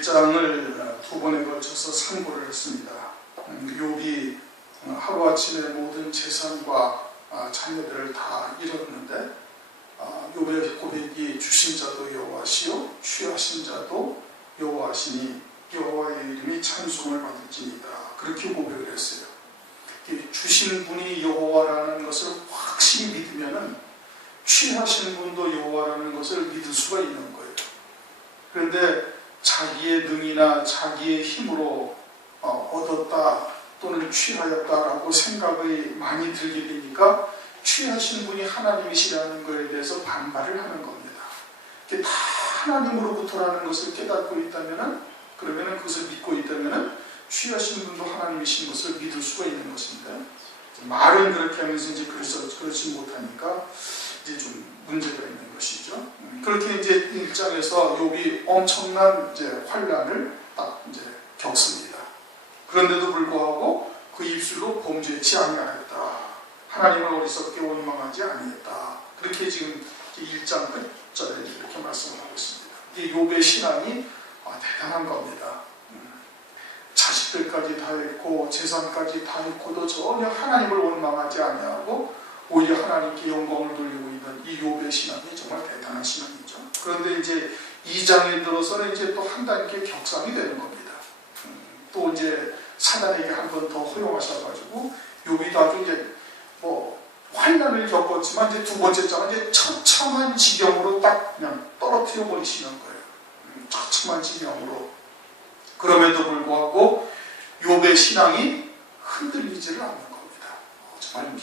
1장을 두 번에 걸쳐서 상고를 했습니다. 욥이 하루아침에 모든 재산과 자녀들을 다 잃었는데 욥의 고백이 주신 자도 여호와시요 취하신 자도 여호와시니 여호와의 이름이 찬송을 받을지니이다. 그렇게 고백을 했어요. 주신 분이 여호와라는 것을 확실히 믿으면은 취하신 분도 여호와라는 것을 믿을 수가 있는 거예요. 그런데 자기의 능이나 자기의 힘으로 얻었다 또는 취하였다라고 생각이 많이 들게 되니까 취하신 분이 하나님이시라는 것에 대해서 반발을 하는 겁니다. 다 하나님으로부터라는 것을 깨닫고 있다면, 그러면 그것을 믿고 있다면 취하신 분도 하나님이신 것을 믿을 수가 있는 것입니다. 말은 그렇게 하면서 이제 그렇지 못하니까 이제 좀 문제가 있는 것이죠. 그렇게 이제 1장에서 욥이 엄청난 이제 환난을 딱 이제 겪습니다. 그런데도 불구하고 그 입술로 범죄치 아니하였다. 하나님을 어리석게 원망하지 아니했다. 그렇게 지금 1장 끝절에 이렇게 말씀을 하고 있습니다. 이 욥의 신앙이 대단한 겁니다. 자식들까지 다 잃고 재산까지 다 잃고도 전혀 하나님을 원망하지 아니하고 오히려 하나님께 영광을 돌리고 있는 이 욥의 신앙이 정말 대단한 신앙이죠. 그런데 이제 2장에 들어서는 이제 또 한 단계 격상이 되는 겁니다. 또 이제 사단에게 한 번 더 허용하셔가지고 욥이 아주 이제 환난을 겪었지만 이제 두 번째 장은 이제 처참한 지경으로 딱 그냥 떨어뜨려 버리시는 거예요. 처참한 지경으로. 그럼에도 불구하고 욥의 신앙이 흔들리지를 않는 겁니다. 정말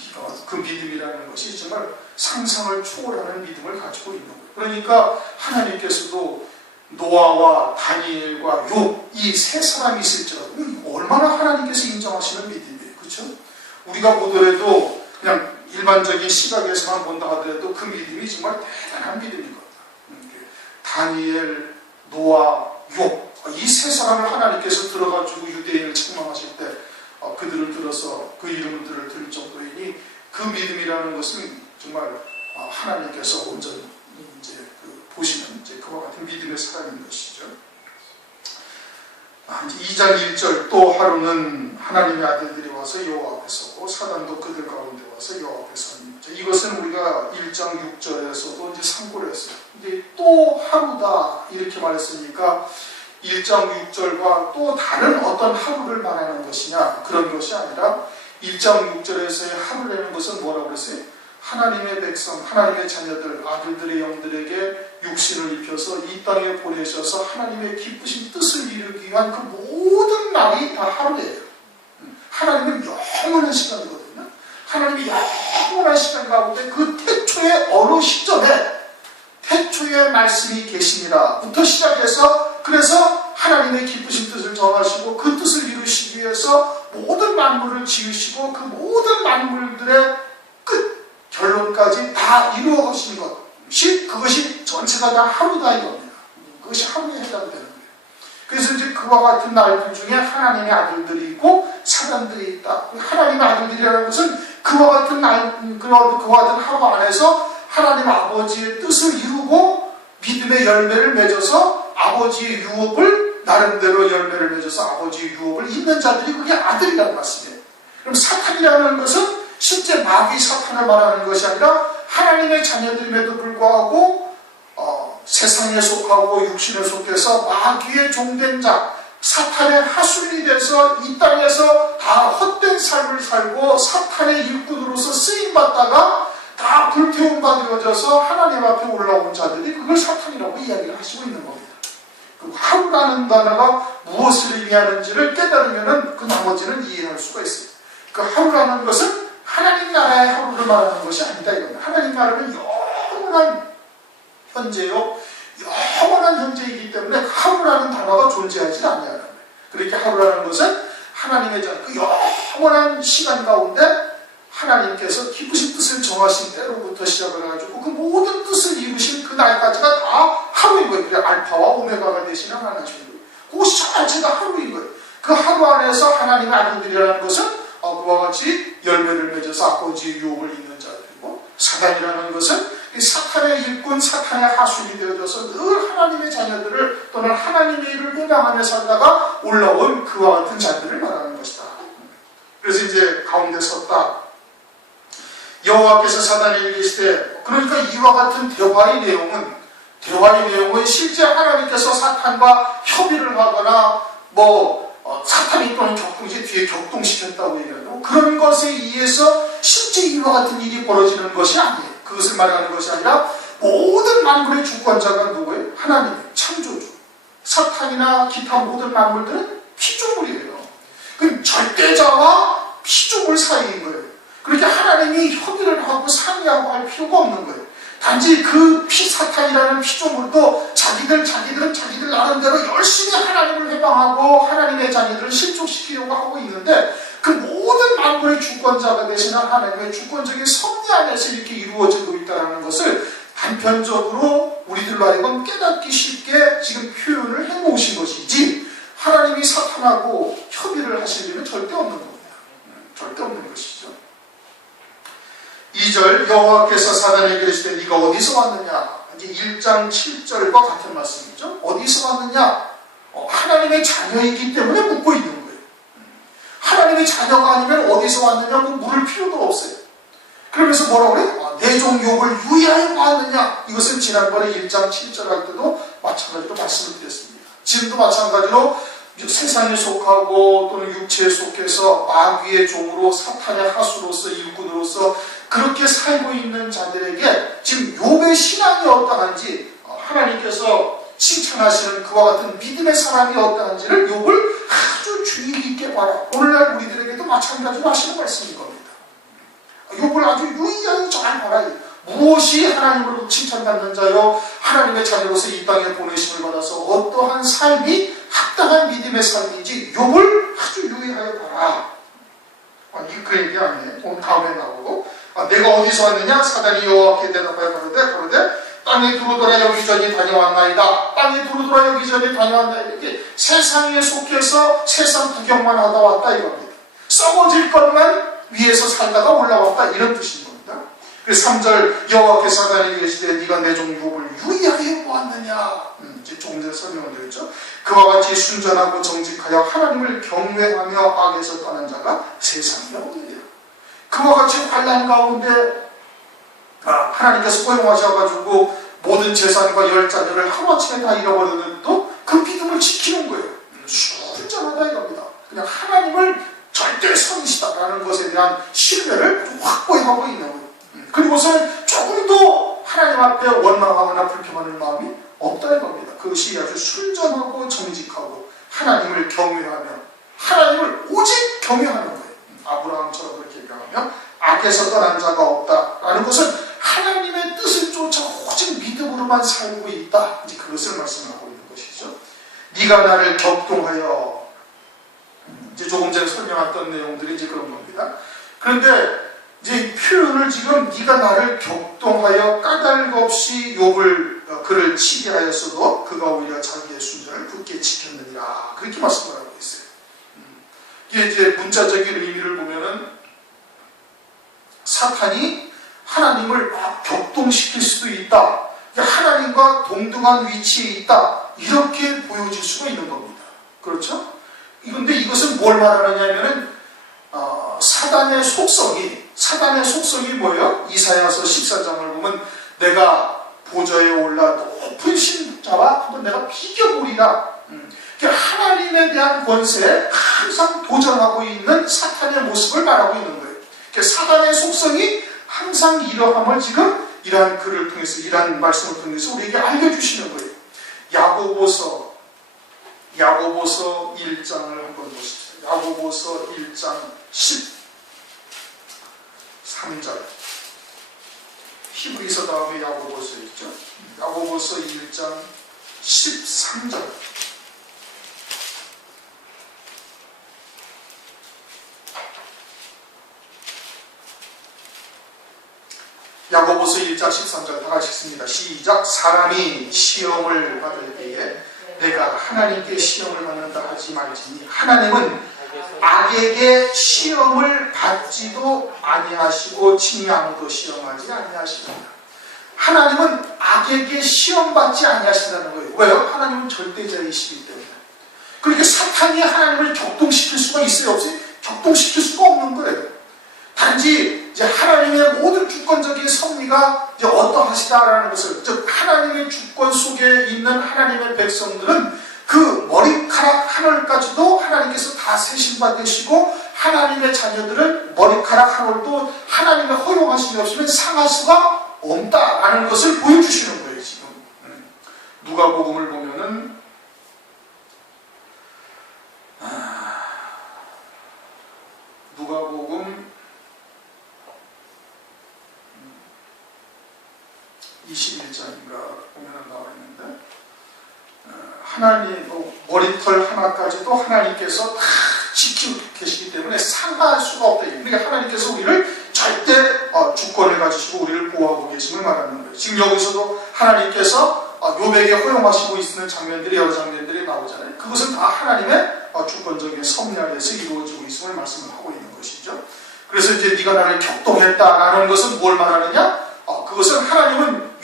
그 믿음이라는 것이 정말 상상을 초월하는 믿음을 가지고 있는 거예요. 그러니까 하나님께서도 노아와 다니엘과 욥 이 세 사람이 있을지라도 얼마나 하나님께서 인정하시는 믿음이에요. 그렇죠? 우리가 보더라도 그냥 일반적인 시각에서만 본다 하더라도 그 믿음이 정말 대단한 믿음인 겁니다. 다니엘, 노아, 욥 이 세 사람을 하나님께서 들어가지고 유대인을 책망하실 때 그들을 들어서 그 이름들을 들을 정도이니 그 믿음이라는 것은 정말 하나님께서 온전히 이제 보시는 이제 그와 같은 믿음의 사람인 것이죠. 2장 1절 또 하루는 하나님의 아들들이 와서 여호와 앞에 서고 사단도 그들 가운데 와서 여호와 앞에 서니 이것은 우리가 1장 6절에서도 이제 상고를 했어요. 이제 또 하루다 이렇게 말했으니까 1장 6절과 또 다른 어떤 하루를 말하는 것이냐 그런 것이 아니라 1장 6절에서의 하루라는 것은 뭐라고 그랬어요? 하나님의 백성, 하나님의 자녀들, 아들들의 영들에게 육신을 입혀서 이 땅에 보내셔서 하나님의 기쁘신 뜻을 이루기 위한 그 모든 날이 다 하루예요. 하나님은 영원한 시간이거든요. 하나님이 영원한 시간 가운데 그 태초의 어느 시점에 태초의 말씀이 계시니라부터 시작해서 그래서 하나님의 기쁘신 뜻을 정하시고 그 뜻을 이루시기 위해서 모든 만물을 지으시고 그 모든 만물들의 끝 결론까지 다 이루어 가신 것이 그것이 전체가 다 하루다 이겁니다. 그것이 하루에 해당되는 거예요. 그래서 이제 그와 같은 날들 중에 하나님의 아들들이 있고 사람들이 있다. 하나님의 아들들이라는 것은 그와 같은 하루 안에서 하나님 아버지의 뜻을 이루고 믿음의 열매를 맺어서 아버지의 유업을 나름대로 열매를 맺어서 아버지의 유업을 잇는 자들이 그게 아들이라는 말씀이에요. 그럼 사탄이라는 것은 실제 마귀 사탄을 말하는 것이 아니라 하나님의 자녀들임에도 불구하고 세상에 속하고 육신에 속해서 마귀의 종된 자 사탄의 하수인이 돼서 이 땅에서 다 헛된 삶을 살고 사탄의 일꾼으로서 쓰임받다가 다 불태움 받아져서 하나님 앞에 올라온 자들이 그걸 사탄이라고 이야기를 하시고 있는 겁니다. 그 하루라는 단어가 무엇을 의미하는지를 깨달으면 그 나머지는 이해할 수가 있어요. 그 하루라는 것은 하나님 나라의 하루를 말하는 것이 아니다 이겁니다. 하나님 나라는 영원한 현재요, 영원한 현재이기 때문에 하루라는 단어가 존재하지 않냐는 거예요. 그렇게 하루라는 것은 하나님의 그 영원한 시간 가운데 하나님께서 기쁘신 뜻을 정하신 때로부터 시작을 해가지고 그 모든 뜻을 이루신 그 날까지가 다 하루인 거예요. 그래 알파와 오메가가 되시는 하나님이신 거예요. 그것이 전체가 하루인 거예요. 그 하루 안에서 하나님의 아들들이라는 것은 그와 같이 열매를 맺어서 아버지의 유업을 잇는 자들이고 사단이라는 것은 사탄의 일꾼, 사탄의 하수인이 되어져서 늘 하나님의 자녀들을 또는 하나님의 일을 회방하며 살다가 올라온 그와 같은 자들을 말하는 것이다. 그래서 이제 가운데 섰다. 여호와께서 사단에게 이르시되, 그러니까 이와 같은 대화의 내용은 실제 하나님께서 사탄과 협의를 하거나 사탄이 또는 뒤에 격동시켰다고 얘기하고 그런 것에 의해서 실제 이와 같은 일이 벌어지는 것이 아니에요. 그것을 말하는 것이 아니라 모든 만물의 주권자가 누구예요? 하나님이에요. 창조주. 사탄이나 기타 모든 만물들은 피조물이에요. 그 절대자와 피조물 사이인 거예요. 그렇게 하나님이 협의를 하고 상의하고 할 필요가 없는 거예요. 단지 그 사탄이라는 피조물도 자기들은 자기들 나름대로 열심히 하나님을 회방하고 하나님의 자녀들을 실족시키려고 하고 있는데 그 모든 만물의 주권자가 되시는 하나님의 주권적인 섭리 안에서 이렇게 이루어지고 있다는 것을 단편적으로 우리들로 하여금 깨닫기 쉽게 지금 표현을 해놓으신 것이지 하나님이 사탄하고 협의를 하실 일은 절대 없는 겁니다. 절대 없는 것이죠. 2절 여호와께서 사단에게 이르시되 네가 어디서 왔느냐? 이제 1장 7절과 같은 말씀이죠. 어디서 왔느냐? 하나님의 자녀이기 때문에 묻고 있는 거예요. 하나님의 자녀가 아니면 어디서 왔느냐? 물을 필요도 없어요. 그러면서 뭐라고 그래요? 내 종 욥을 유의하여 왔느냐? 이것은 지난번에 1장 7절 할 때도 마찬가지로 말씀을 드렸습니다. 지금도 마찬가지로 세상에 속하고 또는 육체에 속해서 마귀의 종으로 사탄의 하수로서 일꾼으로서 그렇게 살고 있는 자들에게 지금 욥의 신앙이 어떠한지 하나님께서 칭찬하시는 그와 같은 믿음의 사람이 어떠한지를 욥을 아주 주의 깊게 봐라. 오늘날 우리들에게도 마찬가지로 하시는 말씀인 겁니다. 욥을 아주 유의하게 잘 봐라. 무엇이 하나님으로 칭찬받는 자요 하나님의 자녀로서 이 땅에 보내심을 받아서 어떠한 삶이 합당한 믿음의 삶인지 욥을 아주 유의하여 봐라. 그 얘기 아니에요. 오늘 다음에 나오고 내가 어디서 왔느냐? 사단이 여호와께 대답하여 가로되 땅에 두루더라 여기저기 다녀왔나이다. 땅에 두루더라 여기저기 다녀왔나이다. 이렇게 세상에 속해서 세상 구경만 하다 왔다 이겁니다. 썩어질 것만 위에서 살다가 올라왔다 이런 뜻인 겁니다. 그래서 3절 여호와께서 사단에게 이르시되 네가 내 종 욥을 유의하여 보았느냐? 조금 전에 설명드렸죠. 그와 같이 순전하고 정직하여 하나님을 경외하며 악에서 떠난 자가 세상에 없느냐. 그와 같이 환난 가운데 하나님께서 포용하셔가지고 모든 재산과 열 자녀를 하루아침에 다 잃어버렸는데도 그 믿음을 지키는 거예요. 순전하다 이겁니다. 그냥 하나님을 절대 선이시다라는 것에 대한 신뢰를 확고히 하고 있는 거예요. 그리고서는 조금도 하나님 앞에 원망하거나 불평하는 마음이 없다 이겁니다. 그것이 아주 순전하고 정직하고 하나님을 경외하며 하나님을 오직 경외하는 거예요. 아브라함처럼 그렇게 얘기하며 악에서 떠난 자가 없다라는 것은 하나님의 뜻을 쫓아 오직 믿음으로만 살고 있다. 이제 그것을 말씀하고 있는 것이죠. 네가 나를 격동하여 이제 조금 전에 설명했던 내용들이 이제 그런 겁니다. 그런데 이제 표현을 지금 네가 나를 격동하여 까닭 없이 욥을 그를 치게 하였어도 그가 오히려 자기의 순전을 굳게 지켰느니라. 그렇게 말씀을 하고 있어요. 이게 이제 문자적인 의미를 보면은 사탄이 하나님을 막 격동시킬 수도 있다. 하나님과 동등한 위치에 있다. 이렇게 보여질 수가 있는 겁니다. 그렇죠? 그런데 이것은 뭘 말하느냐면은 사단의 속성이 뭐예요? 이사야서 14장을 보면 내가 보좌에 올라 높은 신자와 한번 내가 비겨보리라. 하나님에 대한 권세에 항상 도전하고 있는 사탄의 모습을 말하고 있는 거예요. 사단의 속성이 항상 이러함을 지금 이러한 글을 통해서 이러한 말씀을 통해서 우리에게 알려주시는 거예요. 야고보서 1장을 한번 보십시오. 야고보서 1장 13절. 히브리서 다음에 야고보서 있죠. 야고보서 1장 13절. 야고보서 1장 13절 다 같이 읽습니다. 시작. 사람이 시험을 받을 때에 내가 하나님께 시험을 받는다 하지 말지니 하나님은 악에게 시험을 받지도 아니하시고 친히 아무도 시험하지 아니하시느니라. 하나님은 악에게 시험받지 아니하신다는 거예요. 왜요? 하나님은 절대자이시기 때문에. 그러니까 사탄이 하나님을 격동시킬 수가 있어요? 없어요? 격동시킬 수가 없는 거예요. 단지 이제 하나님의 모든 주권적인 섭리가 이제 어떠하시다라는 것을, 즉 하나님의 주권 속에 있는 하나님의 백성들은 그 머리카락 한 올까지도 하나님께서 다 세심받으시고, 하나님의 자녀들은 머리카락 한 올도 하나님의 허용하심이 없으면 상할 수가 없다라는 것을 보여주시는 거예요. 지금 누가복음을 보면은 누가복음 21장인가 보면 나와 있는데, 하나님 머리털 하나까지도 하나님께서 다 지키고 계시기 때문에 상할 수가 없다. 그러니까 하나님께서 우리를 절대 주권을 가지시고 우리를 보호하고 계심을 말하는 거예요. 지금 여기서도 하나님께서 욥에게 허용하시고 있는 장면들이, 여러 장면들이 나오잖아요. 그것은 다 하나님의 주권적인 섭리 아래에서 이루어지고 있음을 말씀을 하고 있는 것이죠. 그래서 이제 네가 나를 격동했다라는 것은 뭘 말하느냐? 그것은 하나님은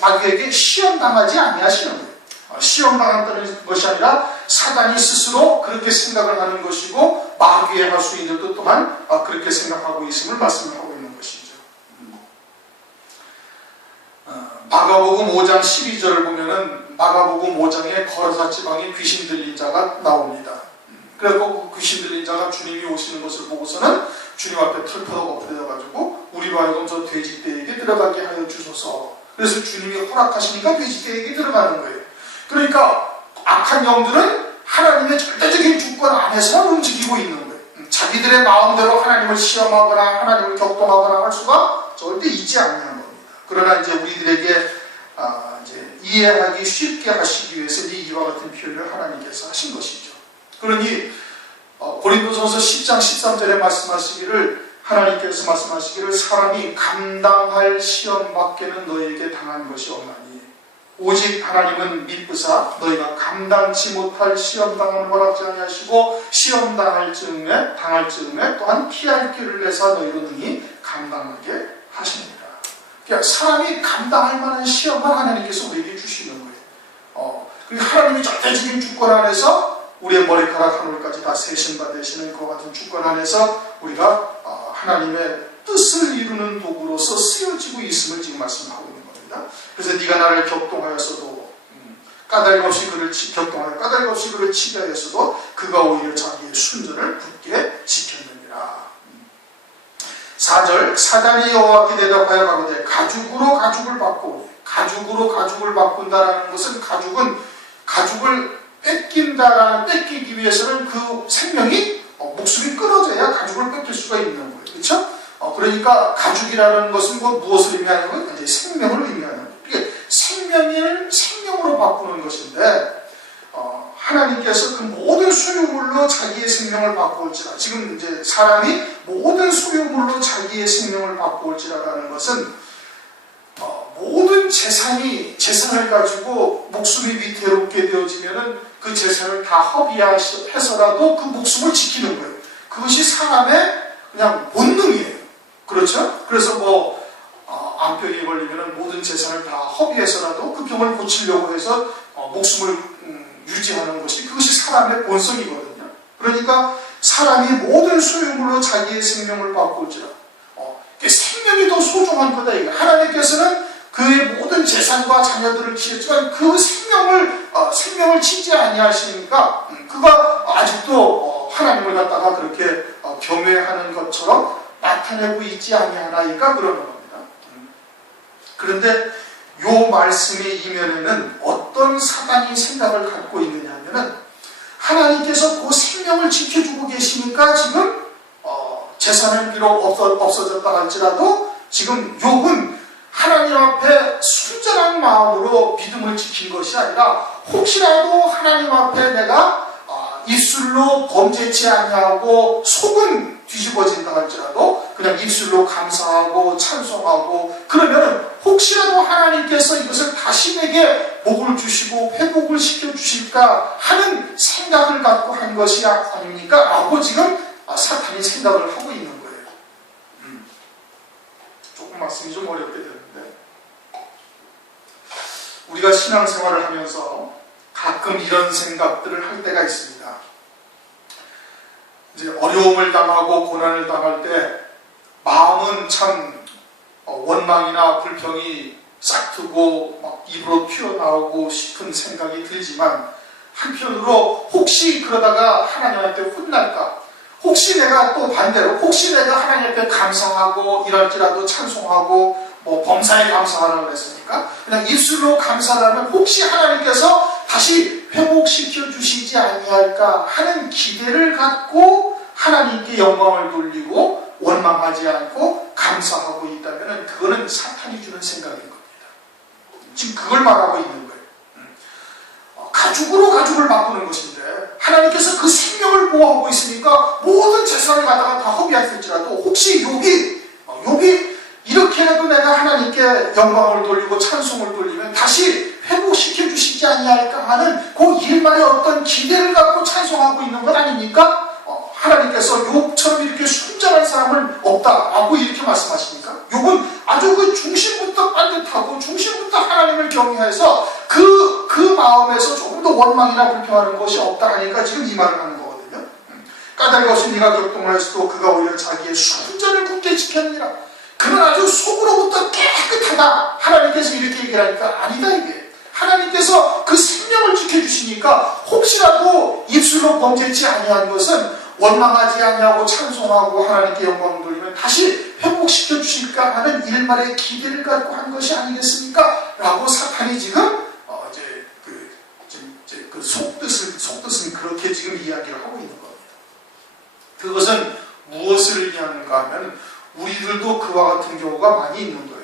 마귀에게 시험당하지 아니하시는 거예요. 시험당한다는 것이 아니라 사단이 스스로 그렇게 생각을 하는 것이고, 마귀에 할 수 있는 것 또한 그렇게 생각하고 있음을 말씀을 하고 있는 것이죠. 마가복음 5장 12절을 보면은 마가복음 5장에 거라사 지방에 귀신 들린 자가 나옵니다. 그래서 그 귀신 들린 자가 주님이 오시는 것을 보고서는 주님 앞에 털퍼덕 엎드려가지고 우리로 하여금 저 돼지떼에게 들어가게 하여 주소서. 그래서 주님이 허락하시니까 돼지떼에게 들어가는 거예요. 그러니까 악한 영들은 하나님의 절대적인 주권 안에서만 움직이고 있는 거예요. 자기들의 마음대로 하나님을 시험하거나 하나님을 격동하거나 할 수가 절대 있지 않는 겁니다. 그러나 이제 우리들에게 이제 이해하기 쉽게 하시기 위해서 이와 같은 표현을 하나님께서 하신 것이죠. 그러니 고린도전서 10장 13절에 말씀하시기를, 하나님께서 말씀하시기를 사람이 감당할 시험 밖에는 너에게 당한 것이 없나니 오직 하나님은 미쁘사 너희가 감당치 못할 시험 당함을 허락지 아니하시고 시험 당할 즈음에 또한 피할 길을 내사 너희로 능히 감당하게 하십니다. 그러니까 사람이 감당할 만한 시험만 하나님께서 우리에게 주시는 거예요. 하나님이 절대적인 주권 안에서 우리의 머리카락 한 올까지 다 세심받으시는 그와 같은 주권 안에서 우리가 하나님의 뜻을 이루는 도구로서 쓰여지고 있음을 지금 말씀하고 있는 겁니다. 그래서 네가 나를 격동하였어도 까닭 없이 그를 격동하여 까닭 없이 그를 치게 하였어도 그가 오히려 자기의 순전을 굳게 지켰느니라. 4절 사단이 여호와께 대답하여 가로되 가죽으로 가죽을 바꾸니, 가죽으로 가죽을 바꾼다라는 것은 가죽을 뺏기기 위해서는 그 생명이 목숨이 끊어져야 가죽을 뺏길 수가 있는 거예요. 그렇죠? 그러니까 가죽이라는 것은 무엇을 의미하는 거예요? 이제 생명을 의미하는 거예요. 그러니까 생명을 생명으로 바꾸는 것인데, 하나님께서 그 모든 소유물로 자기의 생명을 바꾸올지라. 지금 이제 사람이 모든 소유물로 자기의 생명을 바꾸올지라라는 것은 모든 재산을 가지고 목숨이 위태롭게 되어지면은 그 재산을 다 허비해서라도 그 목숨을 지키는 거예요. 그것이 사람의 그냥 본능이에요. 그렇죠? 그래서 암병에 걸리면은 모든 재산을 다 허비해서라도 그 병을 고치려고 해서 목숨을 유지하는 것이, 그것이 사람의 본성이거든요. 그러니까 사람이 모든 소유물로 자기의 생명을 바꿀지라. 생명이 더 소중한 거다. 하나님께서는 그의 모든 재산과 자녀들을 키웠지만 그 생명을 치지 아니하시니까 그가 아직도 하나님을 갖다가 그렇게 경외하는 것처럼 나타내고 있지 아니하나이까 그러는 겁니다. 그런데 요 말씀의 이면에는 어떤 사단이 생각을 갖고 있느냐 하면은, 하나님께서 그 생명을 지켜주고 계시니까 지금 재산은 비록 없어졌다 할지라도 지금 욥은 하나님 앞에 순전한 마음으로 믿음을 지킨 것이 아니라, 혹시라도 하나님 앞에 내가 입술로 범죄치 아니하고 속은 뒤집어진다 할지라도 그냥 입술로 감사하고 찬송하고, 그러면 혹시라도 하나님께서 이것을 다시 내게 복을 주시고 회복을 시켜주실까 하는 생각을 갖고 한 것이 아닙니까? 라고 지금 사탄이 생각을 하고 있는 거예요. 조금 말씀이 좀 어렵게 되는데, 우리가 신앙생활을 하면서 가끔 이런 생각들을 할 때가 있습니다. 이제 어려움을 당하고 고난을 당할 때 마음은 참 원망이나 불평이 싹트고 막 입으로 튀어나오고 싶은 생각이 들지만, 한편으로 혹시 그러다가 하나님한테 혼날까? 혹시 내가 또 반대로, 혹시 내가 하나님 앞에 감사하고 이럴지라도 찬송하고 범사에 감사하라고 그랬으니까 그냥 입술로 감사를 하면 혹시 하나님께서 다시 회복시켜 주시지 아니할까 하는 기대를 갖고 하나님께 영광을 돌리고 원망하지 않고 감사하고 있다면 그거는 사탄이 주는 생각인 겁니다. 지금 그걸 말하고 있는 거예요. 가죽으로 가죽을 바꾸는 것인데, 하나님께서 그 생명을 보호하고 있으니까 모든 재산을 갖다가 다 허비했을지라도 혹시 욕이 이렇게라도 내가 하나님께 영광을 돌리고 찬송을 돌리면 다시 회복시켜 주시지 아니할까 하는 그 일만의 어떤 기대를 갖고 찬송하고 있는 것 아닙니까? 하나님께서 욕처럼 이렇게 순전한 사람은 없다라고 이렇게 말씀하십니까? 욕은 아주 그 중심부터 반듯하고 중심부터 하나님을 경외해서 그 마음에서 조금 더 원망이나 불평하는 것이 없다 하니까 지금 이 말을 하는 거거든요. 까닭이 없이 네가 격동하였어도 그가 오히려 자기의 순전을 굳게 지켰느니라. 그는 아주 속으로부터 깨끗하다. 하나님께서 이렇게 얘기하니까 아니다 이게. 하나님께서 그 생명을 지켜주시니까 혹시라도 입술로 범죄치 아니한 것은 원망하지 아니하고 찬송하고 하나님께 영광을 돌리면 다시 회복시켜 주실까 하는 일말의 기대를 갖고 한 것이 아니겠습니까? 라고 사탄이 지금 그 속뜻은 그렇게 지금 이야기를 하고 있는 겁니다. 그것은 무엇을 의미하는가 하면 우리들도 그와 같은 경우가 많이 있는 거예요.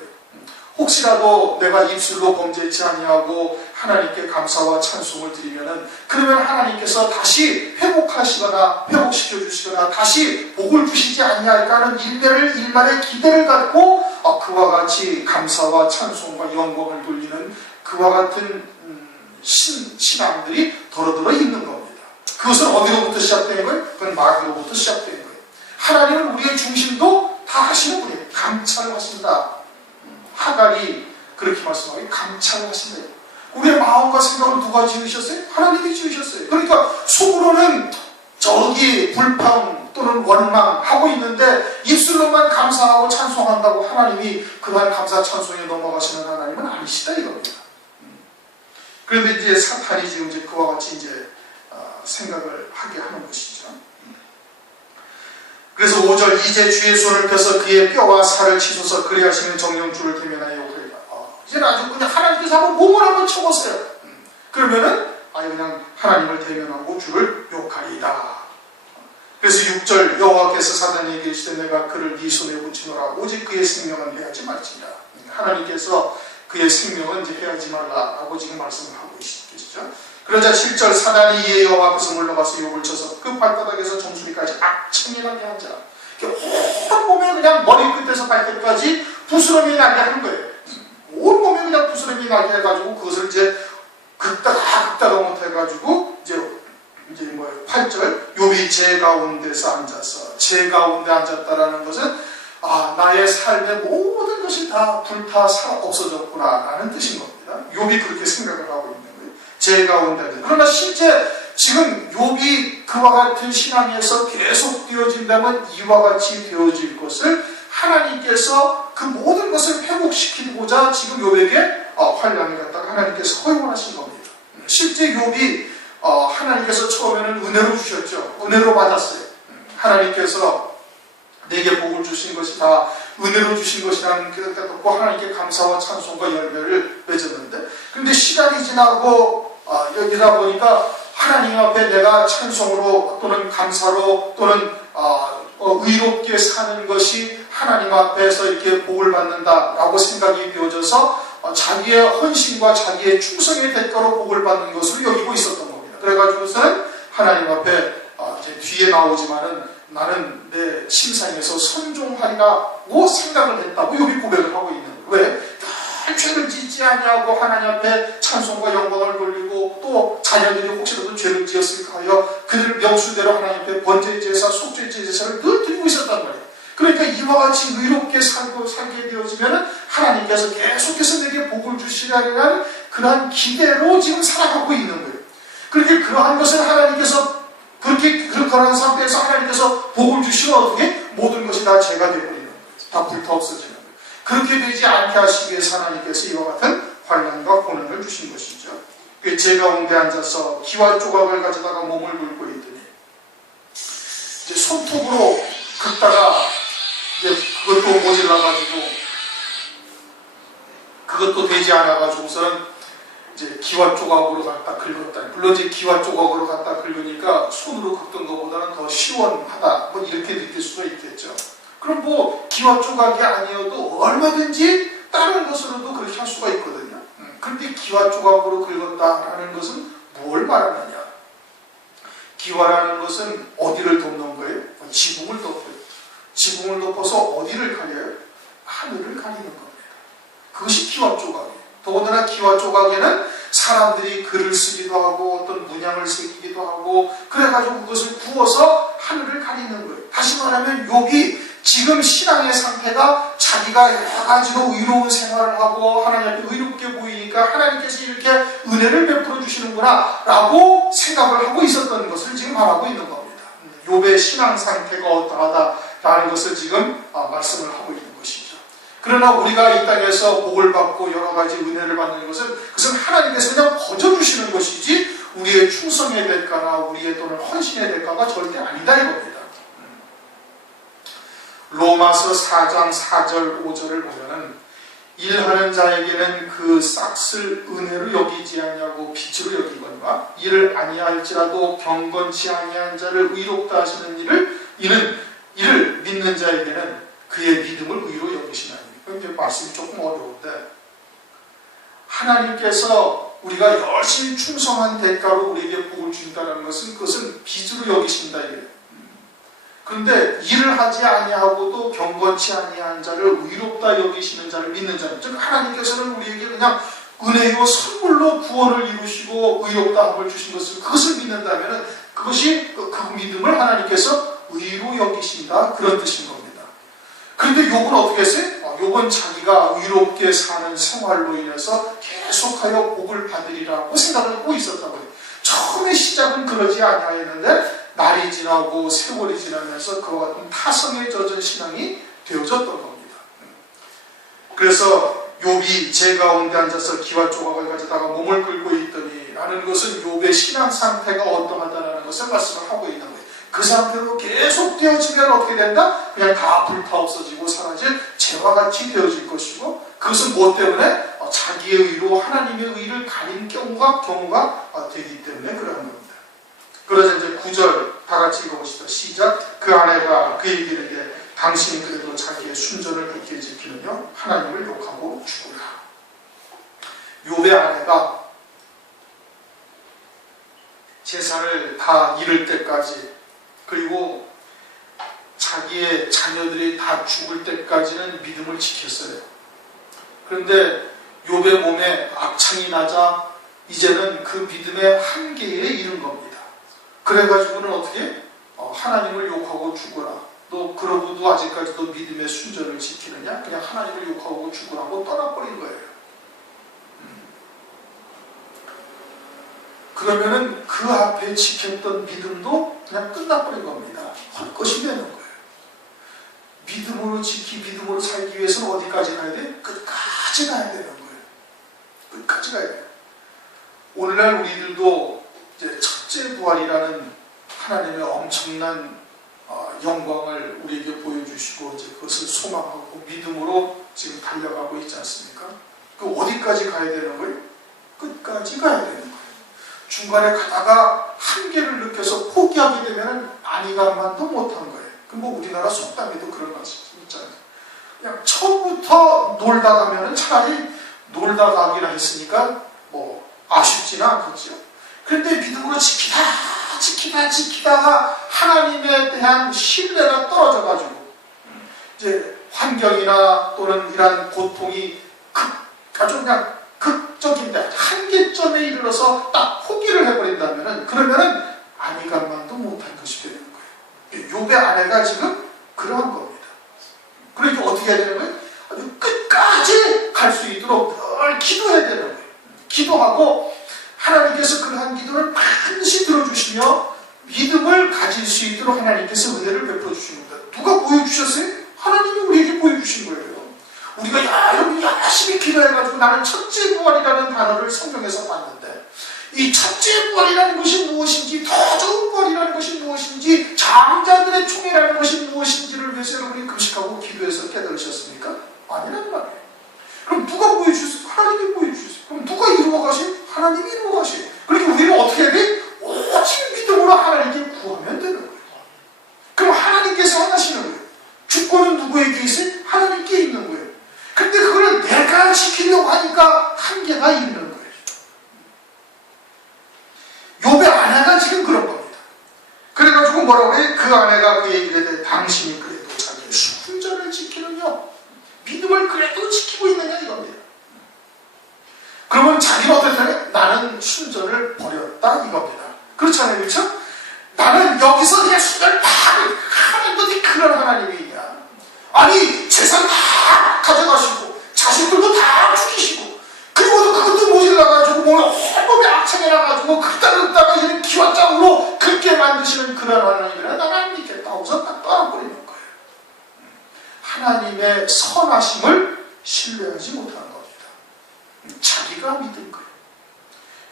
혹시라도 내가 입술로 범죄치 아니하고 하나님께 감사와 찬송을 드리면은, 그러면 하나님께서 다시 회복하시거나 회복시켜 주시거나 다시 복을 주시지 아니할까 하는 일말의 기대를 갖고 그와 같이 감사와 찬송과 영광을 돌리는 그와 같은 신앙들이 더러더러 있는 겁니다. 그것은 어디로부터 시작된 거예요? 그건 마귀로부터 시작된 거예요. 하나님은 우리의 중심도 다 하시는 분이에요. 감찰을 하신다. 하갈이 그렇게 말씀하기, 감찰을 하신다. 우리의 마음과 생각을 누가 지으셨어요? 하나님이 지으셨어요. 그러니까 속으로는 저기 불평 또는 원망하고 있는데 입술로만 감사하고 찬송한다고 하나님이 그날 감사 찬송에 넘어가시는 하나님은 아니시다 이겁니다. 그런데 이제 사탄이 지금 이제 그와 같이 이제 생각을 하게 하는 것이죠. 그래서 5절, 이제 주의 손을 펴서 그의 뼈와 살을 치소서 그리 하시는 정령주를 대면하여 욕하리라. 이제는 아주 그냥 하나님께서 한번 몸을 한번 쳐보세요. 그러면은 아예 그냥 하나님을 대면하고 주를 욕하리이다. 그래서 6절, 여호와께서 사단에게 이르시되 내가 그를 네 손에 붙이노라. 오직 그의 생명은 해하지 말지니라. 하나님께서 그의 생명은 이제 해하지 말라라고 지금 말씀을 하고 계시죠. 그러자 7절, 사단이 이에 여호와 앞에서 물러가서 욕을 쳐서 그 발바닥에서 정수리까지 악청이나게 한 자라. 온 몸에 그냥 머리 끝에서 발끝까지 부스럼이 나게 하는 거예요. 온 몸에 그냥 부스럼이 나게 해가지고 그것을 이제 긁다가 못해가지고 이제 8절, 욥이 제 가운데서 앉아서, 제 가운데 앉았다라는 것은 나의 삶의 모든 것이 다 불타 없어졌구나 라는 뜻인 겁니다. 욥이 그렇게 생각을 하고 있는 거예요. 제 가운데. 그러나 실제 지금 욥이 그와 같은 신앙에서 계속 되어진다면 이와 같이 되어질 것을 하나님께서 그 모든 것을 회복시키고자 지금 욥에게 환난을 갖다가 하나님께서 허용하신 겁니다. 실제 욥이 하나님께서 처음에는 은혜로 주셨죠. 은혜로 받았어요. 하나님께서 내게 복을 주신 것이 다 은혜로 주신 것이라는 그 듣고 하나님께 감사와 찬송과 열매를 맺었는데, 그런데 시간이 지나고 여기다 보니까 하나님 앞에 내가 찬송으로 또는 감사로 또는 의롭게 사는 것이 하나님 앞에서 이렇게 복을 받는다라고 생각이 되어져서 자기의 헌신과 자기의 충성의 대가로 복을 받는 것으로 여기고 있었던 겁니다. 그래가지고서는 하나님 앞에 이제 뒤에 나오지만은 나는 내 심상에서 선종하리라고 생각을 했다고 여기 고백을 하고 있는 거예요. 왜? 죄를 짓지 아니하고 하나님 앞에 찬송과 영광을 돌리고 또 자녀들이 혹시라도 죄를 지었을까 하여 그들 명수대로 하나님 앞에 번제 제사, 속죄 제사를 늘 드리고 있었단 말이에요. 그러니까 이와 같이 의롭게 살게 되어지면 하나님께서 계속해서 내게 복을 주시라는 그러한 기대로 지금 살아가고 있는 거예요. 그렇게 그러한 것을 하나님께서 그런 상태에서 하나님께서 복을 주시면 어떻게? 모든 것이 다 죄가 되어버리는 거예요. 다 불타 없어지는 거예요. 그렇게 되지 않게 하시기 위해서 하나님께서 이와 같은 환난과 고난을 주신 것이죠. 제 가운데 앉아서 기와 조각을 가져다가 몸을 긁고 있더니 이제 손톱으로 긁다가 이제 그것도 모질라가지고 그것도 되지 않아가지고서는 이제 기와 조각으로 갖다 긁었다. 물론 이제 기와 조각으로 갖다 긁으니까 손으로 긁던 것보다는 더 시원하다. 뭐 이렇게 느낄 수가 있겠죠. 그럼 뭐 기와 조각이 아니어도 얼마든지 다른 것으로도 그렇게 할 수가 있거든요. 그런데 기와 조각으로 긁었다라는 것은 뭘 말하느냐? 기와라는 것은 어디를 덮는 거예요? 지붕을 덮어요. 지붕을 덮어서 어디를 가려요? 하늘을 가리는 겁니다. 그것이 기와 조각이에요. 더군다나 기와 조각에는 사람들이 글을 쓰기도 하고 어떤 문양을 새기기도 하고 그래가지고 그것을 구워서 하늘을 가리는 거예요. 다시 말하면 욥이 지금 신앙의 상태가 자기가 여러 가지로 의로운 생활을 하고 하나님 앞에 의롭게 보이니까 하나님께서 이렇게 은혜를 베풀어 주시는구나 라고 생각을 하고 있었던 것을 지금 말하고 있는 겁니다. 욥의 신앙 상태가 어떠하다라는 것을 지금 말씀을 하고 있는 것이죠. 그러나 우리가 이 땅에서 복을 받고 여러 가지 은혜를 받는 것은 그것은 하나님께서 그냥 거저주시는 것이지 우리의 충성의 대가나 우리의 또는 헌신의 대가가 절대 아니다 이겁니다. 로마서 4장 4절 5절을 보면은 일하는 자에게는 그 싹을 은혜로 여기지 아니하고 빛으로 여기거니와 이를 아니할지라도 경건치 아니한 자를 의롭다 하시는 이를 믿는 자에게는 그의 믿음을 의로 여기시나니. 이게 말씀이 조금 어려운데 하나님께서 우리가 열심히 충성한 대가로 우리에게 복을 준다는 것은 그것은 빛으로 여기신다 이래요. 그런데 일을 하지 아니하고도 경건치 아니한 자를 의롭다 여기시는 자를 믿는 자, 즉 하나님께서는 우리에게 그냥 은혜요 선물로 구원을 이루시고 의롭다함을 주신 것을 그것을 믿는다면 그것이 그 믿음을 하나님께서 의로 여기신다 그런 뜻인 겁니다. 그런데 욥은 어떻게 했어요? 욥은 자기가 의롭게 사는 생활로 인해서 계속하여 복을 받으리라고 생각을 하고 있었다고요. 처음에 시작은 그러지 아니하였는데 날이 지나고 세월이 지나면서 그와 같은 타성에 젖은 신앙이 되어졌던 겁니다. 그래서 욥이 제 가운데 앉아서 기와 조각을 가져다가 몸을 끌고 있더니 라는 것은 욥의 신앙 상태가 어떠하다는 것을 말씀을 하고 있는 거예요. 그 상태로 계속 되어지면 어떻게 된다? 그냥 다 불타 없어지고 사라질 재와 같이 되어질 것이고 그것은 무엇 때문에? 자기의 의로 하나님의 의를 가린 경우가 되기 때문에 그러한 겁니다. 그러자 이제 9절 다 같이 읽어보시다. 시작. 그 아내가 그에게 이르되 당신이 그래도 자기의 순전을 굳게 지키느냐 하나님을 욕하고 죽으라. 욥의 아내가 재산을 다 잃을 때까지 그리고 자기의 자녀들이 다 죽을 때까지는 믿음을 지켰어요. 그런데 욥의 몸에 악창이 나자 이제는 그 믿음의 한계에 이른 겁니다. 그래가지고는 어떻게? 하나님을 욕하고 죽어라. 너 그러고도 아직까지도 믿음의 순전을 지키느냐? 그냥 하나님을 욕하고 죽으라고 떠나버린 거예요. 그러면은 그 앞에 지켰던 믿음도 그냥 끝나버린 겁니다. 헛것이 되는 거예요. 믿음으로 믿음으로 살기 위해서는 어디까지 가야 돼? 끝까지 가야 되는 거예요. 끝까지 가야 돼요. 오늘날 우리들도 이제 첫째 부활이라는 하나님의 엄청난 영광을 우리에게 보여주시고 이제 그것을 소망하고 믿음으로 지금 달려가고 있지 않습니까? 그 어디까지 가야 되는 거예요? 끝까지 가야 되는 거예요. 중간에 가다가 한계를 느껴서 포기하게 되면 안위감만도 못한 거예요. 뭐 우리나라 속담에도 그런 말씀 있잖아요. 그냥 처음부터 놀다 가면은 차라리 놀다 가기라 했으니까 뭐 아쉽지는 않겠죠. 그런데 믿음으로 지키다가 하나님에 대한 신뢰가 떨어져가지고 이제 환경이나 또는 이러한 고통이 아주 그냥 극적인데 한계점에 이르러서 딱 포기를 해버린다면은 그러면은 아내간만도 못한 것이 되는 거예요. 욥의 아내가 지금 그러한 겁니다. 그러니까 어떻게 해야 되는 거예요? 아주 끝까지 갈 수 있도록 늘 기도해야 되는 거예요. 기도하고 하나님께서 그러한 기도를 반드시 들어주시며 믿음을 가질 수 있도록 하나님께서 은혜를 베풀어 주십니다. 누가 보여주셨어요? 하나님이 우리에게 보여주신 거예요. 우리가 여러분이 열심히 기도해가지고 나는 첫째부활이라는 단어를 성경에서 봤는데 이 첫째부활이라는 것이 무엇인지, 더 좋은 부활이라는 것이 무엇인지, 장자들의 총회라는 것이 무엇인지를 위해서 여러분이 금식하고 기도해서 깨달으셨습니까? 아니란 말이에요. 그럼 누가 보여주셨어요? 하나님이 보여주셨어요. 그럼 누가 이루어 가시? 하나님이 이루어 가시. 그러니까 우리는 어떻게 해야 돼? 오직 믿음으로 하나님께 구하면 되는 거예요. 그럼 하나님께서 하시는 거예요. 주권은 누구에게 있어요? 하나님께 있는 거예요. 근데 그걸 내가 지키려고 하니까 한계가 있는 거예요. 욥의 아내가 지금 그런 겁니다. 그래가지고 뭐라고 해? 그 아내가 그에게 이르되 당신이 그래도 자기의 순전을 지키느냐? 믿음을 그래도 지키고 있느냐 이겁니다. 그러면 자기는 어떻게 나는 순전을 버렸다 이겁니다. 그렇잖아요. 그렇죠? 나는 여기서 그냥 순전을 다 하나님도 그런 하나님이 있냐? 아니 재산 다 가져가시고 자식들도 다 죽이시고 그리고도 그것도 모질라가지고 뭐 온몸에 악창이 나가지고 그따가 이런 기와장으로 그렇게 만드시는 그런 하나님이라 나는 안 믿겠다 하고서 딱 떠나버리는 거예요. 하나님의 선하심을 신뢰하지 못하는 겁니다. 자기가 믿은 거예요.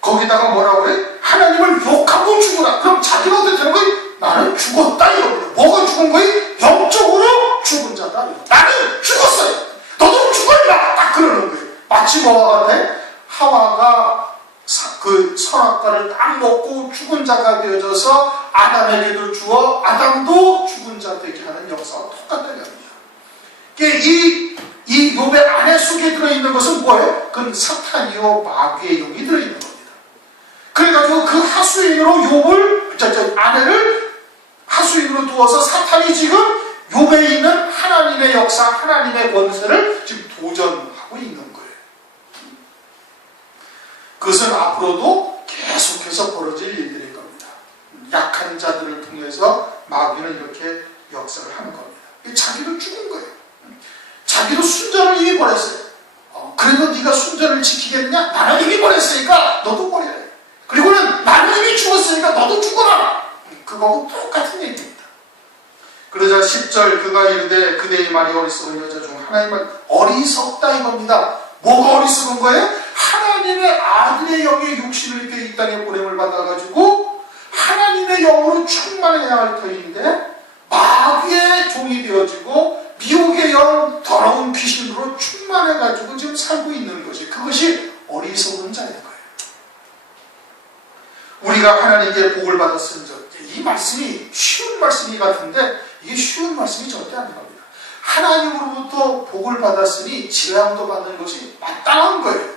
거기다가 뭐라고 그래? 하나님을 욕하고 죽으라. 그럼 자기는 어떻게 되는 거예요? 나는 죽었다 이겁니다. 뭐가 죽은 거예요? 영적으로 죽은 자다. 나는 죽었어요. 너도 죽어라. 딱 그러는 거예요. 마치 뭐와 같아? 하와가 그 선악과를 딱 먹고 죽은 자가 되어져서 아담에게도 주어 아담도 죽은 자 되게 하는 역사와 똑같다는 겁니다. 이 욥의 안에 속에 들어있는 것은 뭐예요? 그건 사탄이요 마귀의 영이 들어있는 겁니다. 그래가지고 그 하수인으로 아내를 하수인으로 두어서 사탄이 지금 욥에 있는 하나님의 역사, 하나님의 권세를 지금 도전하고 있는 거예요. 그것은 앞으로도 계속해서 벌어질 일들인 겁니다. 약한 자들을 통해서 마귀는 이렇게 역사를 하는 겁니다. 자기도 죽은 거예요. 자기도 순전을 이미 버렸어요. 그래도 네가 순전을 지키겠느냐? 나는 이미 버렸으니까 너도 버려야. 그리고는 나는 이미 죽었으니까 너도 죽어라. 그거하고 똑같은 얘기입니다. 그러자 10절 그가 이르되 그대의 말이 어리석은 여자 중 하나의 말 어리석다 이겁니다. 뭐가 어리석은 거예요? 하나님의 아들의 영의 육신을 이렇게 이 땅에 보냄을 받아가지고 하나님의 영으로 충만해야 할 터인데 마귀의 종이 되어지고 미혹의 영 더러운 귀신으로 충만해가지고 지금 살고 있는 것이 그것이 어리석은 자인 거예요. 우리가 하나님께 복을 받았은즉 이 말씀이 쉬운 말씀이 같은데 이게 쉬운 말씀이 절대 아닌 겁니다. 하나님으로부터 복을 받았으니 재앙도 받는 것이 마땅한 거예요.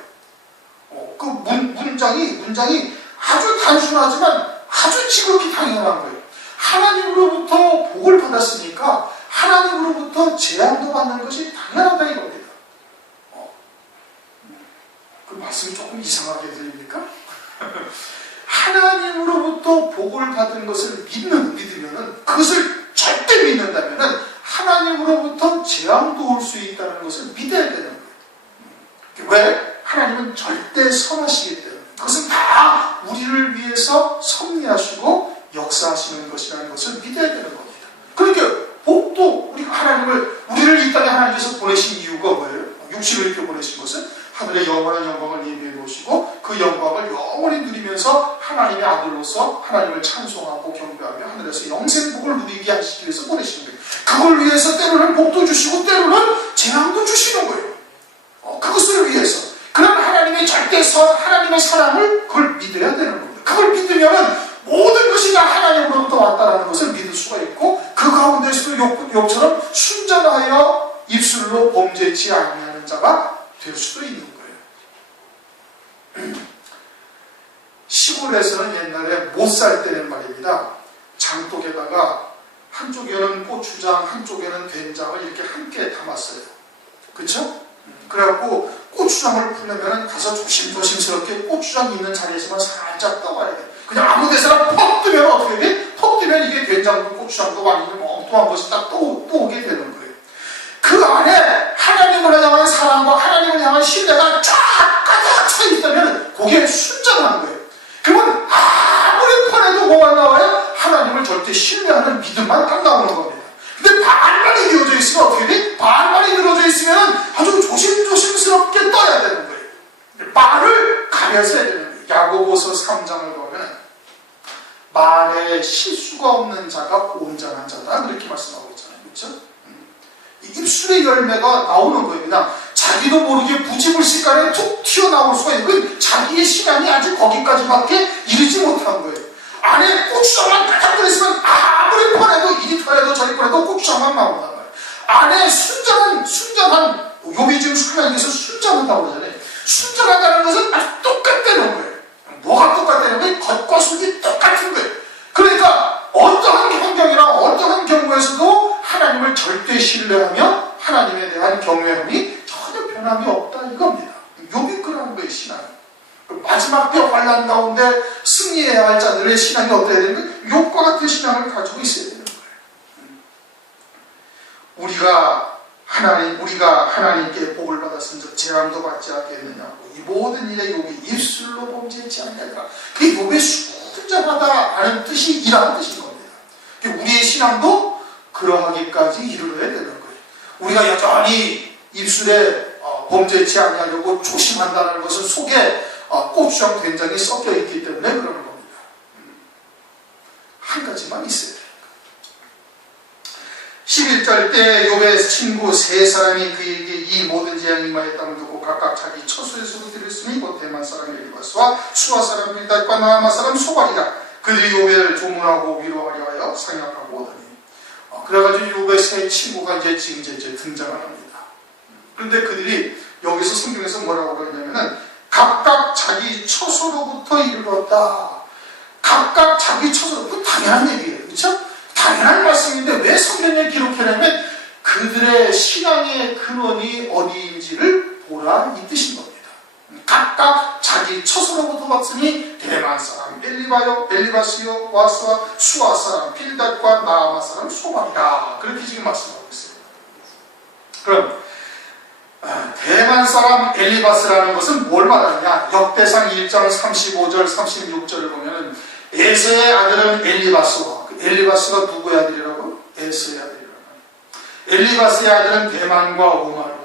그 문장이 아주 단순하지만 아주 지극히 당연한 거예요. 하나님으로부터 복을 받았으니까 하나님으로부터 재앙도 받는 것이 당연하다 이겁니다. 그 말씀이 조금 이상하게 들립니까? 하나님으로부터 복을 받은 것을 믿으면은 그것을 절대 믿는다면은 하나님으로부터 재앙도 올 수 있다는 것을 믿어야 되는 거예요. 왜? 하나님은 절대 선하시기 때문에 그것은 다 우리를 위해서 섭리하시고 역사하시는 것이라는 것을 믿어야 되는 겁니다. 그러니까 복도 우리를 이 땅에 하나님께서 보내신 이유가 뭐예요? 육신을 이렇게 보내신 것은 하늘의 영원한 영광을 예비해 놓으시고 그 영광을 영원히 누리면서 하나님의 아들로서 하나님을 찬송하고 경배하며 하늘에서 영생복을 누리게 하시기 위해서 보내신 거예요. 그걸 위해서 때로는 복도 주시고 때로는 재앙도 주시는 거예요. 그것을 위해서. 그런 하나님의 절대선, 하나님의 사랑을 그걸 믿어야 되는 겁니다. 그걸 믿으면 모든 것이 다 하나님으로부터 왔다는 것을 믿을 수가 있고 그 가운데서도 욥처럼 순전하여 입술로 범죄치 아니하는 자가 될 수도 있는 거예요. 시골에서는 옛날에 못 살 때는 말입니다. 장독에다가 한쪽에는 고추장, 한쪽에는 된장을 이렇게 함께 담았어요. 그쵸? 그래갖고 고추장을 풀려면 가서 조심스럽게 고추장 있는 자리에서만 살짝 떠와야 돼. 그냥 아무 데서나 퍽 뜨면 어떻게 돼? 퍽 뜨면 이게 된장도 고추장도 완전히 엉뚱한 것이 딱 또 오게 되는 거예요. 그 안에 하나님을 향한 사랑과 하나님을 향한 신뢰가 쫙 가득 차 있다면 그게 순전한 거예요. 그러면 아무리 폰에도 뭐가 나와요? 하나님을 절대 신뢰하는 믿음만 딱 나오는 겁니다. 근데 반만이 이어져 있으면 어떻게 돼? 반만이 늘어져 있으면 아주 조심스럽게 떠야 되는 거예요. 말을 가려서 해야 되는 거예요. 야고보서 3장을 보면 말에 실수가 없는 자가 온전한 자다 그렇게 말씀하고 있잖아요. 그렇죠? 입술의 열매가 나오는 거예요. 그냥 자기도 모르게 부지불식간에 툭 튀어나올 수가 있고 자기의 시간이 아직 거기까지밖에 이르지 못한 거예요. 안에 고추장만 가득 들어있으면 아무리 뻔해도 이리 뻔해도 저리 뻔해도 고추장만 나온단 말이에요. 안에 순전한 욥이 지금 하나님께서 순전하다고 그러잖아요. 순전하다는 것은 아주 똑같다는 거예요. 뭐가 똑같다는 거예요? 겉과 속이 똑같은 거예요. 그러니까 어떠한 환경이나 어떠한 경우에서도 하나님을 절대 신뢰하며 하나님에 대한 경외함이 전혀 변함이 없다 이겁니다. 욥이 그러는 거예요. 신앙이. 마지막 때 환난 가운데 승리해야 할 자들의 신앙이 어때야 되는 거예요? 욥과 같은 신앙을 가지고 있어야 되는 거예요. 우리가 하나님께 복을 받았으면 재앙도 받지 않겠느냐고. 이 모든 일에 욥이 입술로 범죄치 않느니라. 그게 욥의 순전하다라는 뜻이 이라는 뜻인 겁니다. 우리의 신앙도 그러하기까지 이르러야 되는 거예요. 우리가 여전히 입술에 범죄치 않으려고 조심한다는 것은 속에 고추장 된장이 섞여 있기 때문에 그러는 겁니다. 한 가지만 있어야 돼요. 11절 때 욥의 친구 세 사람이 그에게 이 모든 재앙이 임하였다고 듣고 각각 자기 처소에서도 들었으니 곧 대만 사람 엘리바스와 수아 사람 빌닷과 나아마 사람 소발이라. 그들이 욥을 조문하고 위로하려 하여 상약하고 오더니 그래가지고 욥의 세 친구가 이제 등장을 합니다. 그런데 그들이 여기서 성경에서 뭐라고 그러냐면은 각각 자기 처소로부터 이르렀다. 각각 자기 처소로부터 당연한 얘기예요. 그렇죠? 당연한 말씀인데 왜 성경에 기록해냐면 그들의 신앙의 근원이 어디인지를 보라 이 뜻인 겁니다. 각각 자기 처소로부터 왔으니 대만 사람 엘리바스요 와스와 수아 사람 빌닷과 나아마 사람 소발이다. 그렇게 지금 말씀하고 있습니다. 그럼 대만 사람 엘리바스라는 것은 뭘 말하느냐? 역대상 1장 35절 36절을 보면 에서의 아들은 엘리바스와 엘리바스가 누구의 아들이라고? 에서의 아들이라고. 엘리바스의 아들은 대만과 오말과.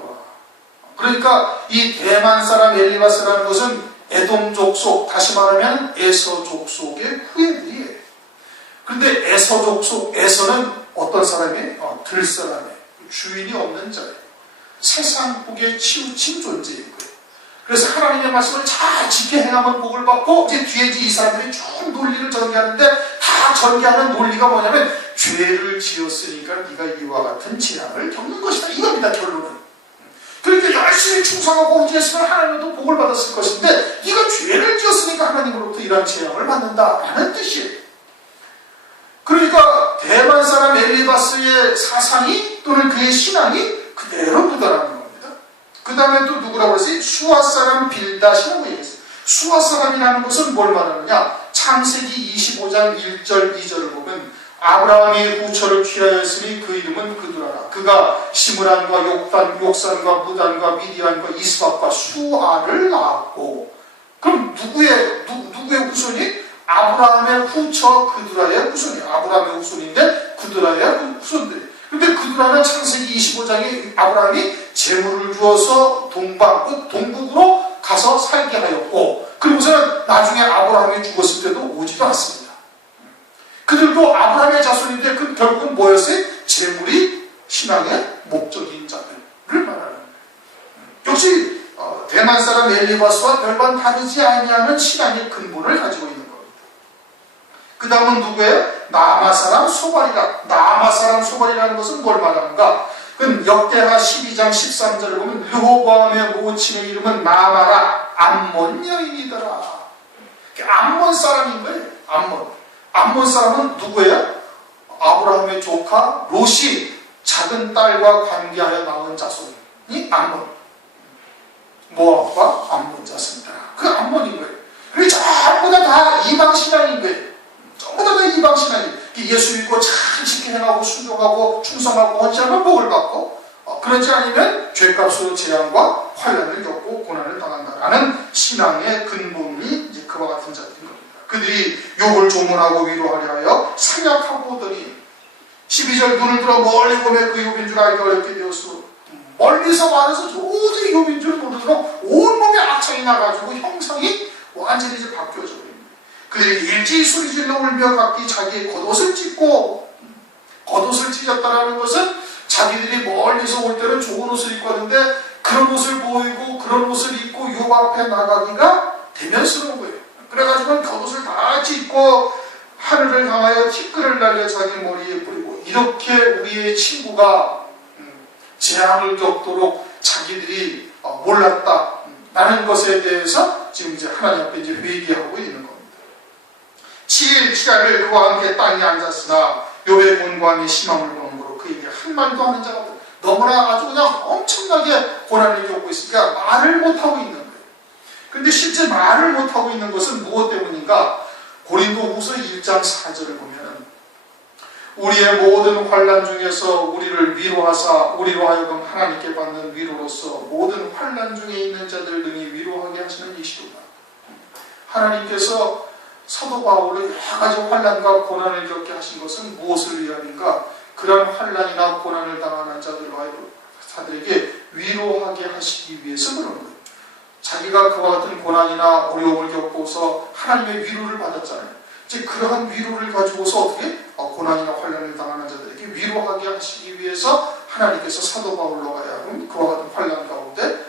그러니까 이 대만 사람 엘리바스라는 것은 에돔 족속, 다시 말하면 에서 족속의 후예들이에요. 그런데 에서 족속, 에서는 어떤 사람이에요? 들사람이에요. 주인이 없는 자예요. 세상 복에 치우친 존재인 거예요. 그래서 하나님의 말씀을 잘 지켜 행하면 복을 받고 이제 뒤에 이 사람들이 쭉 논리를 전개하는데 다 전개하는 논리가 뭐냐면 죄를 지었으니까 네가 이와 같은 재앙을 겪는 것이다 이겁니다. 결론은. 그러니까 열심히 충성하고 헌신했으면 하나님도 복을 받았을 것인데 네가 죄를 지었으니까 하나님으로부터 이러한 재앙을 받는다라는 뜻이에요. 그러니까 대만 사람 엘리바스의 사상이 또는 그의 신앙이 그대로 묻어나는 겁니다. 그 다음에 또 누구라고 했어요? 수아 사람 빌닷이라고 얘기했어요. 수아 사람이라는 것은 뭘 말하느냐? 창세기 25장 1절 2절을 보면 아브라함이 후처를 취하였으니 그 이름은 그두라라. 그가 시므란과 욕산과 무단과 미디안과 이스박과 수아를 낳았고. 그럼 누구의 후손이? 아브라함의 후처 그두라의 후손이. 아브라함의 후손인데 그두라의 후손들이. 근데 그두라는 창세기 25장에 아브라함이 재물을 주어서 동북으로 가서 살게 하였고, 그리고서는 나중에 아브라함이 죽었을 때도 오지도 않습니다. 그들도 아브라함의 자손인데 그 결국은 뭐였어요? 재물이 신앙의 목적인 자들을 말하는 거예요. 역시 대만 사람 엘리바스와 별반 다르지 아니하는 신앙의 근본을 가지고 있는 겁니다. 그 다음은 누구예요? 나아마 사람 소발이라. 나아마 사람 소발이라는 것은 뭘 말하는가? 그건 역대하 12장 13절을 보면 르호보암의 모친의 이름은 나아마라. 암몬 여인이더라. 암몬 사람인 거예요. 암몬 사람은 누구예요? 아브라함의 조카 롯이 작은 딸과 관계하여 낳은 자손이 암몬. 모압과 암몬 자손이다. 그 암몬인 거예요. 그게 전부 다 이방 신앙인 거예요. 전부 다 이방 신앙이에요. 예수 믿고 참 지켜 행하고 순종하고 충성하고 헌신하면 복을 받고, 그렇지 않으면 죄값으로 재앙과 환난을 겪고 고난을 당한다라는 신앙의 근본이 이제 그와 같은 자들인 겁니다. 그들이 욥을 조문하고 위로하려 하여 상약하고 오더니 12절 눈을 들어 멀리 보면 그 욥인 줄 알기 어렵게 되었어. 멀리서 말해서 도저히 욥인 줄 모르도록 온몸에 악창이 나가지고 형상이 완전히 이제 바뀌어져 버립니다. 그들이 일제히 소리질러 울며 각기 자기의 겉옷을 찢고, 겉옷을 찢었다라는 것은 자기들이 멀리서 올 때는 좋은 옷을 입고 왔는데 그런 옷을 보이고 그런 옷을 입고 욥 앞에 나가기가 대면스러운 거예요. 그래가지고 겉옷을 다 찢고 하늘을 향하여 티끌을 날려 자기 머리에 뿌리고, 이렇게 우리의 친구가 재앙을 겪도록 자기들이 몰랐다라는 것에 대해서 지금 이제 하나님 앞에 이제 회개하고 있는 겁니다. 7일 7야를 그와 함께 땅에 앉았으나 욥의 본광의 심함을 보는 거로 그에게 한 말도 하는 자가 없다. 너무나 아주 그냥 엄청나게 고난을 겪고 있으니까 말을 못하고 있는 거예요. 그런데 실제 말을 못하고 있는 것은 무엇 때문인가? 고린도후서 1장 4절을 보면 우리의 모든 환난 중에서 우리를 위로하사 우리로 하여금 하나님께 받는 위로로서 모든 환난 중에 있는 자들 등이 위로하게 하시는 이시로다. 하나님께서 사도 바울을 여러 가지 환난과 고난을 겪게 하신 것은 무엇을 위함인가? 그런 환난이나 고난을 당하는 자들에게 위로하게 하시기 위해서 그런 거예요. 자기가 그와 같은 고난이나 어려움을 겪고서 하나님의 위로를 받았잖아요. 즉 그러한 위로를 가지고서 어떻게 고난이나 환난을 당하는 자들에게 위로하게 하시기 위해서 하나님께서 사도 바울로 하여금 그와 같은 환난 가운데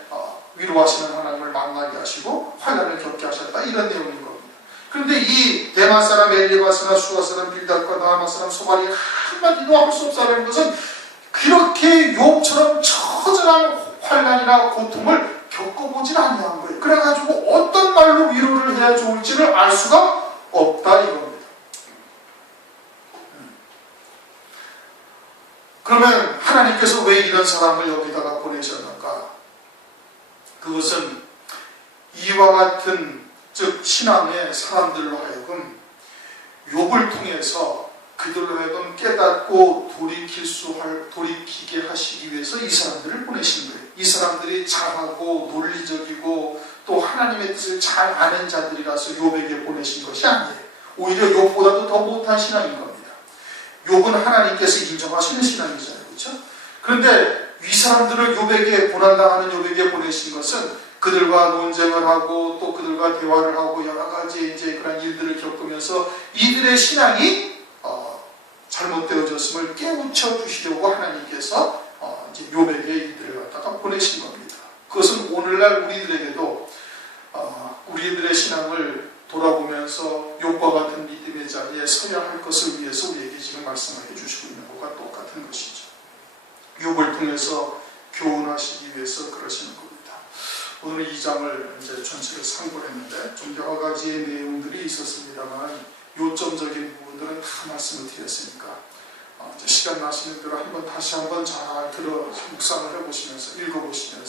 위로하시는 하나님을 만나게 하시고 환난을 겪게 하셨다, 이런 내용인 겁니다. 그런데 이 대만 사람 엘리바스나 수아 사람 빌닷과 나아만 사람 소발이 한마디도 할 수 없다는 것은 그렇게 욥처럼 처절한 환난이나 고통을 겪어보질 않냐는 거예요. 그래가지고 어떤 말로 위로를 해야 좋을지를 알 수가 없다 이겁니다. 그러면 하나님께서 왜 이런 사람을 여기다가 보내셨는가? 그것은 이와 같은 즉 신앙의 사람들로 하여금 욥을 통해서 그들로 하여금 깨닫고 돌이키게 하시기 위해서 이 사람들을 보내신 거예요. 이 사람들이 잘하고 논리적이고 또 하나님의 뜻을 잘 아는 자들이라서 욥에게 보내신 것이 아니에요. 오히려 욥보다도 더 못한 신앙인 겁니다. 욥은 하나님께서 인정하시는 신앙이잖아요. 그렇죠? 그런데 이 사람들을 욥에게, 고난당하는 욥에게 보내신 것은 그들과 논쟁을 하고 또 그들과 대화를 하고 여러 가지 이제 그런 일들을 겪으면서 이들의 신앙이 잘못되어졌음을 깨우쳐 주시려고 하나님께서 이제 욥에게 이들을 갖다가 보내신 겁니다. 그것은 오늘날 우리들에게도 우리들의 신앙을 돌아보면서 욥과 같은 믿음의 자리에 서야 할 것을 위해서 우리에게 지금 말씀해 주시고 있는 것과 똑같은 것이죠. 욥을 통해서 교훈하시기 위해서 그러시는 겁니다. 오늘 이 장을 이제 전체를 상고를 했는데 좀 여러 가지의 내용들이 있었습니다만 요점적인 부분들은 다 말씀을 드렸으니까 이제 시간 나시는 대로 다시 한번 잘 들어 묵상을 해보시면서 읽어보시면서